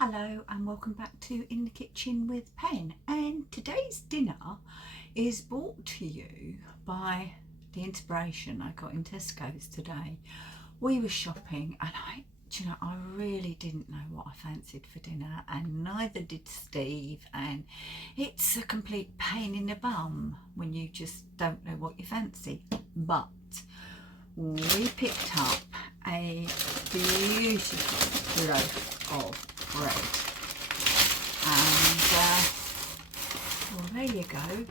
Hello and welcome back to In the Kitchen with Pen, and today's dinner is brought to you by the inspiration I got in Tesco's today. We were shopping and I really didn't know what I fancied for dinner, and neither did Steve, and it's a complete pain in the bum when you just don't know what you fancy. But we picked up a beautiful loaf of bread, and well, there you go.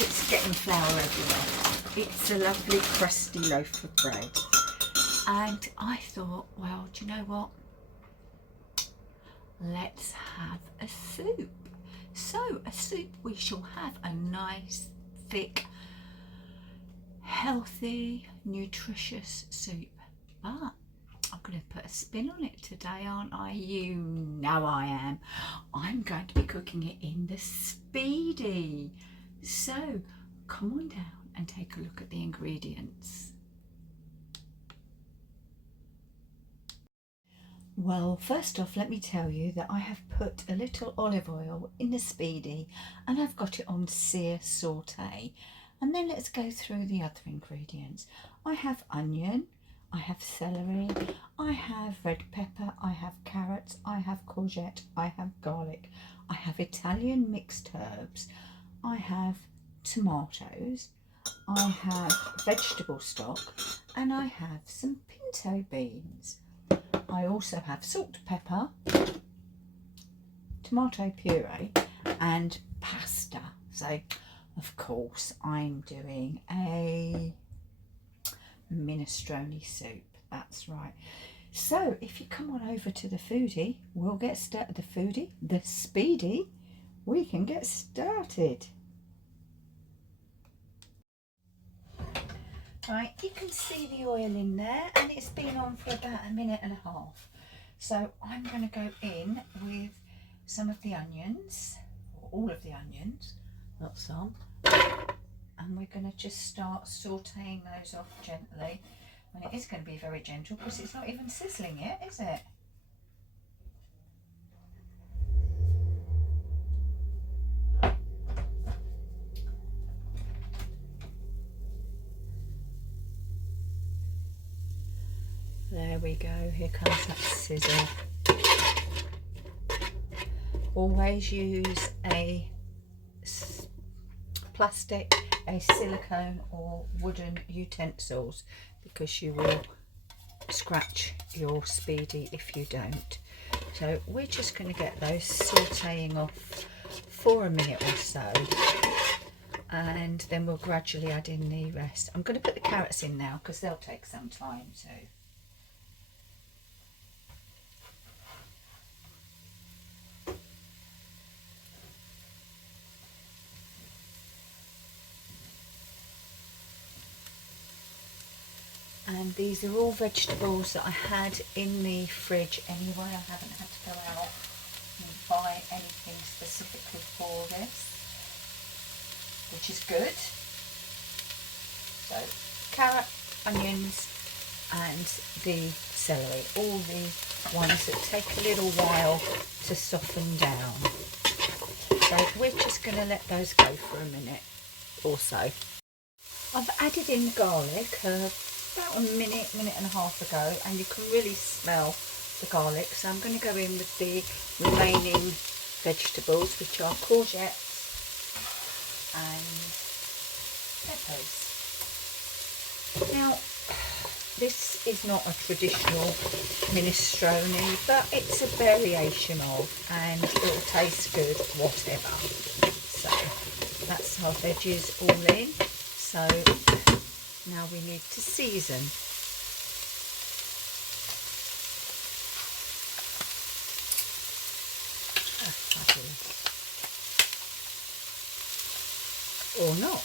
It's getting flour everywhere. It's a lovely crusty loaf of bread, and I thought, well, do you know what, let's have a soup. So a soup, we shall have a nice thick healthy nutritious soup, but I'm going to put a spin on it today, aren't I? You know I am. I'm going to be cooking it in the Speedi. So come on down and take a look at the ingredients. Well, first off, let me tell you that I have put a little olive oil in the Speedi and I've got it on sear saute. And then let's go through the other ingredients. I have onion, I have celery, I have red pepper, I have carrots, I have courgette, I have garlic, I have Italian mixed herbs, I have tomatoes, I have vegetable stock, and I have some pinto beans. I also have salt, pepper, tomato puree and pasta. So of course I'm doing a minestrone soup, that's right. So if you come on over to the Foodie, we'll get started. The Speedi, we can get started. Right, you can see the oil in there and it's been on for about a minute and a half. So I'm going to go in with some of the onions, or all of the onions, not some, and we're going to just start sauteing those off gently. And it is going to be very gentle because it's not even sizzling yet, is it? There we go, here comes that sizzle. Always use a plastic, a silicone or wooden utensils, because you will scratch your Speedi if you don't. So we're just going to get those sauteing off for a minute or so, and then we'll gradually add in the rest. I'm going to put the carrots in now because they'll take some time too. And these are all vegetables that I had in the fridge anyway. I haven't had to go out and buy anything specifically for this, which is good. So carrot, onions and the celery, all the ones that take a little while to soften down. So we're just going to let those go for a minute or so. I've added in garlic about a minute and a half ago, and you can really smell the garlic. So I'm going to go in with the remaining vegetables, which are courgettes and peppers. Now, this is not a traditional minestrone, but it's a variation of, and it'll taste good whatever. So that's our veggies all in. So now we need to season. Oh, fabulous. Or not.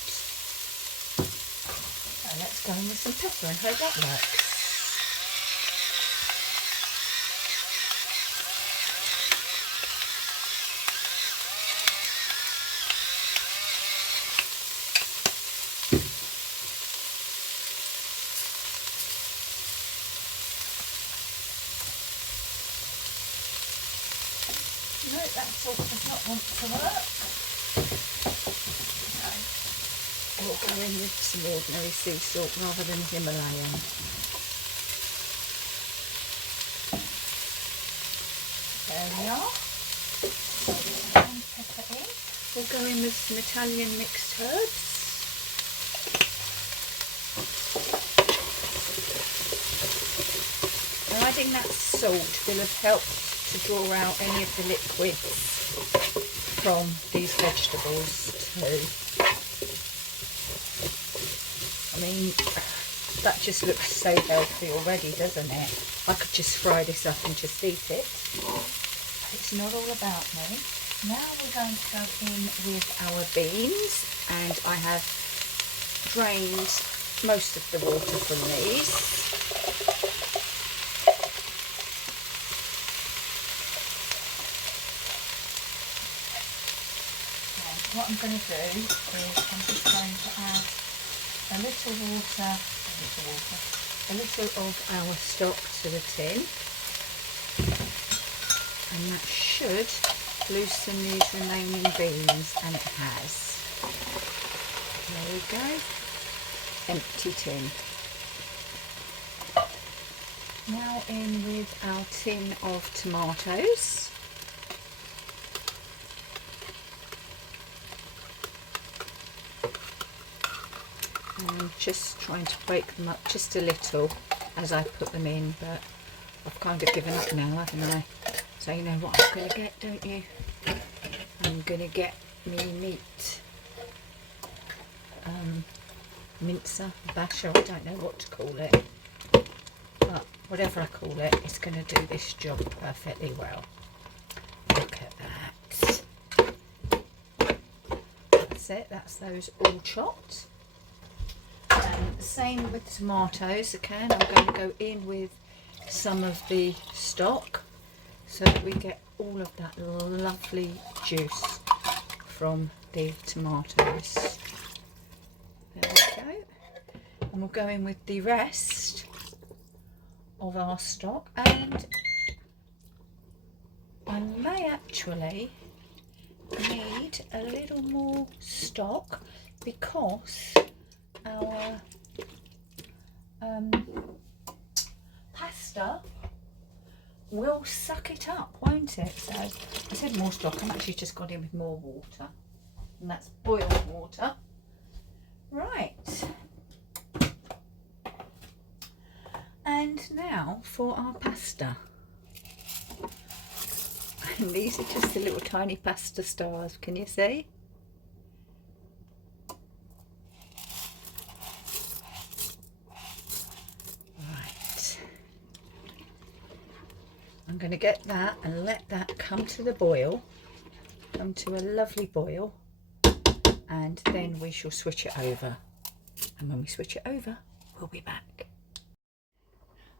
So let's go in with some pepper and hope that works. No, that salt does not want to work. No. We'll go in with some ordinary sea salt rather than Himalayan. There we are. Salt and pepper in. We'll go in with some Italian mixed herbs. Now adding that salt will have helped to draw out any of the liquids from these vegetables too. I mean, that just looks so healthy already, doesn't it? I could just fry this up and just eat it. But it's not all about me. Now we're going to go in with our beans, and I have drained most of the water from these. And what I'm going to do is I'm just going to add a little of our stock to the tin, and that should loosen these remaining beans, and it has. There we go, empty tin. Now in with our tin of tomatoes. I'm just trying to break them up just a little as I put them in, but I've kind of given up now, haven't I? So you know what I'm going to get, don't you? I'm going to get me meat mincer, basher, I don't know what to call it, but whatever I call it, it's going to do this job perfectly well. Look at that. That's it, that's those all chopped. Same with tomatoes. Again, I'm going to go in with some of the stock so that we get all of that lovely juice from the tomatoes. There we go. And we'll go in with the rest of our stock, and I may actually need a little more stock because our pasta will suck it up, won't it? So I said more stock, I'm actually just got in with more water, and that's boiled water. Right, and now for our pasta. And these are just the little tiny pasta stars, can you see? I'm going to get that and let that come to the boil, come to a lovely boil, and then we shall switch it over. And when we switch it over, we'll be back.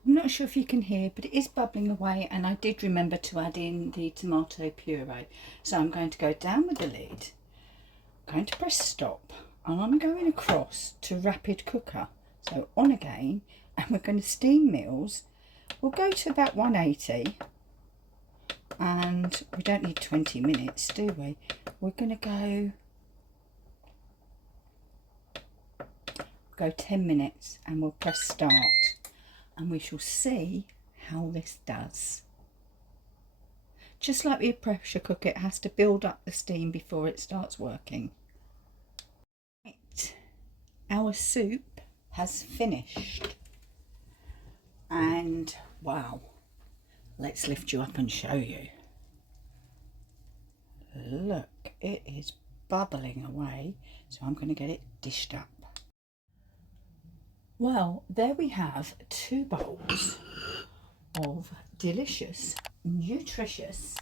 I'm not sure if you can hear, but it is bubbling away, and I did remember to add in the tomato puree. So I'm going to go down with the lid, I'm going to press stop, and I'm going across to rapid cooker. So on again, and we're going to steam meals. We'll go to about 180, and we don't need 20 minutes, do we? We're going to go 10 minutes, and we'll press start, and we shall see how this does. Just like with a pressure cooker, it has to build up the steam before it starts working. Right, our soup has finished. And wow, let's lift you up and show you. Look, it is bubbling away, so I'm going to get it dished up. Well, there we have 2 bowls of delicious, nutritious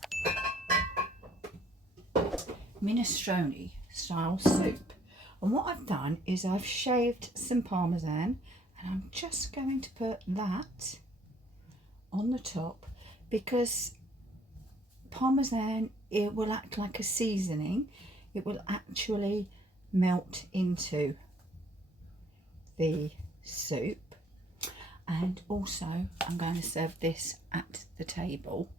minestrone style soup. And what I've done is I've shaved some parmesan, and I'm just going to put that on the top because parmesan, it will act like a seasoning. It will actually melt into the soup. And also I'm going to serve this at the table,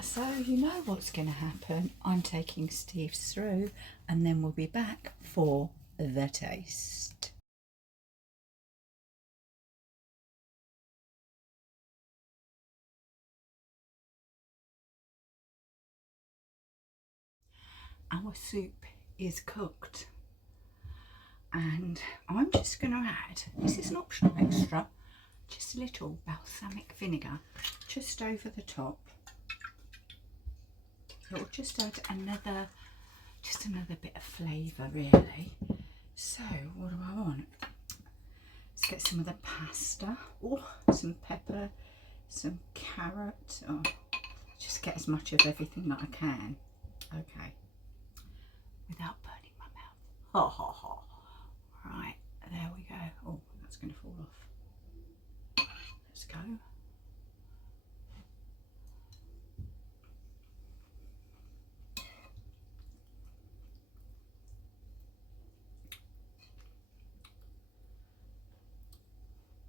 So you know what's going to happen. I'm taking Steve through and then we'll be back for the taste. Our soup is cooked and I'm just going to add, this is an optional extra, just a little balsamic vinegar just over the top. It'll just add another bit of flavour really. So what do I want? Let's get some of the pasta. Oh, some pepper, some carrot. Oh, just get as much of everything that I can. Okay. Without burning my mouth. Ha ha ha. Right, there we go. Oh, that's going to fall off. Let's go.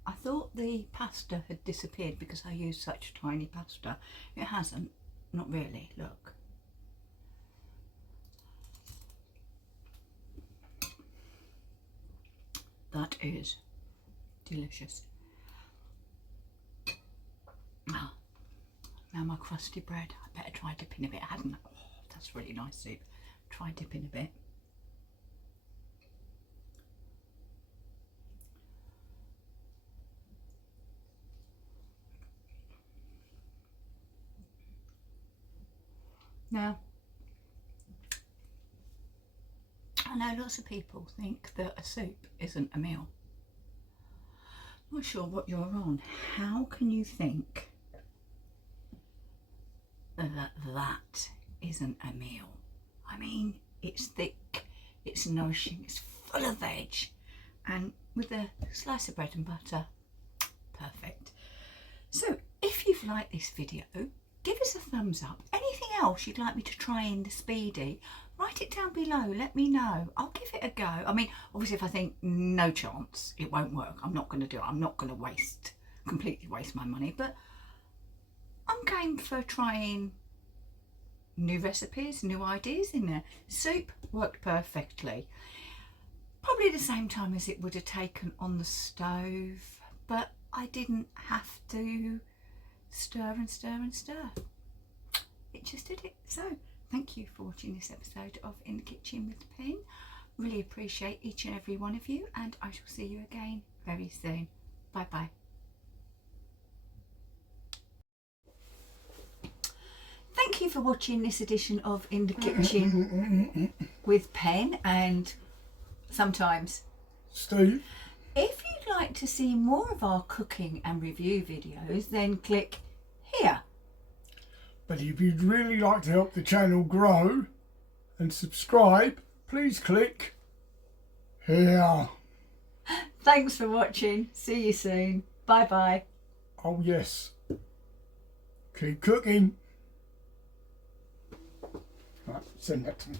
I thought the pasta had disappeared because I used such tiny pasta. It hasn't. Not really. Look. That is delicious. Ah, now my crusty bread. I better try dipping a bit, hadn't I? Oh, that's really nice soup. Try dipping a bit. Now, I know lots of people think that a soup isn't a meal. Not sure what you're on. How can you think that isn't a meal? I mean, it's thick, it's nourishing, it's full of veg, and with a slice of bread and butter, perfect. So if you've liked this video, give us a thumbs up. Anything else you'd like me to try in the Speedi, write it down below, let me know. I'll give it a go. I mean, obviously if I think no chance it won't work, I'm not going to do it. I'm not going to completely waste my money, but I'm game for trying new recipes, new ideas in there. Soup worked perfectly. Probably the same time as it would have taken on the stove, but I didn't have to stir and stir and stir. It just did it. So thank you for watching this episode of In the Kitchen with the Pin. Really appreciate each and every one of you, and I shall see you again very soon. Bye bye. Thank you for watching this edition of In the Kitchen with Pen and sometimes Steve. If you'd like to see more of our cooking and review videos, then click here. But if you'd really like to help the channel grow and subscribe, please click here. Thanks for watching. See you soon. Bye bye. Oh yes. Keep cooking. Right, send that to me.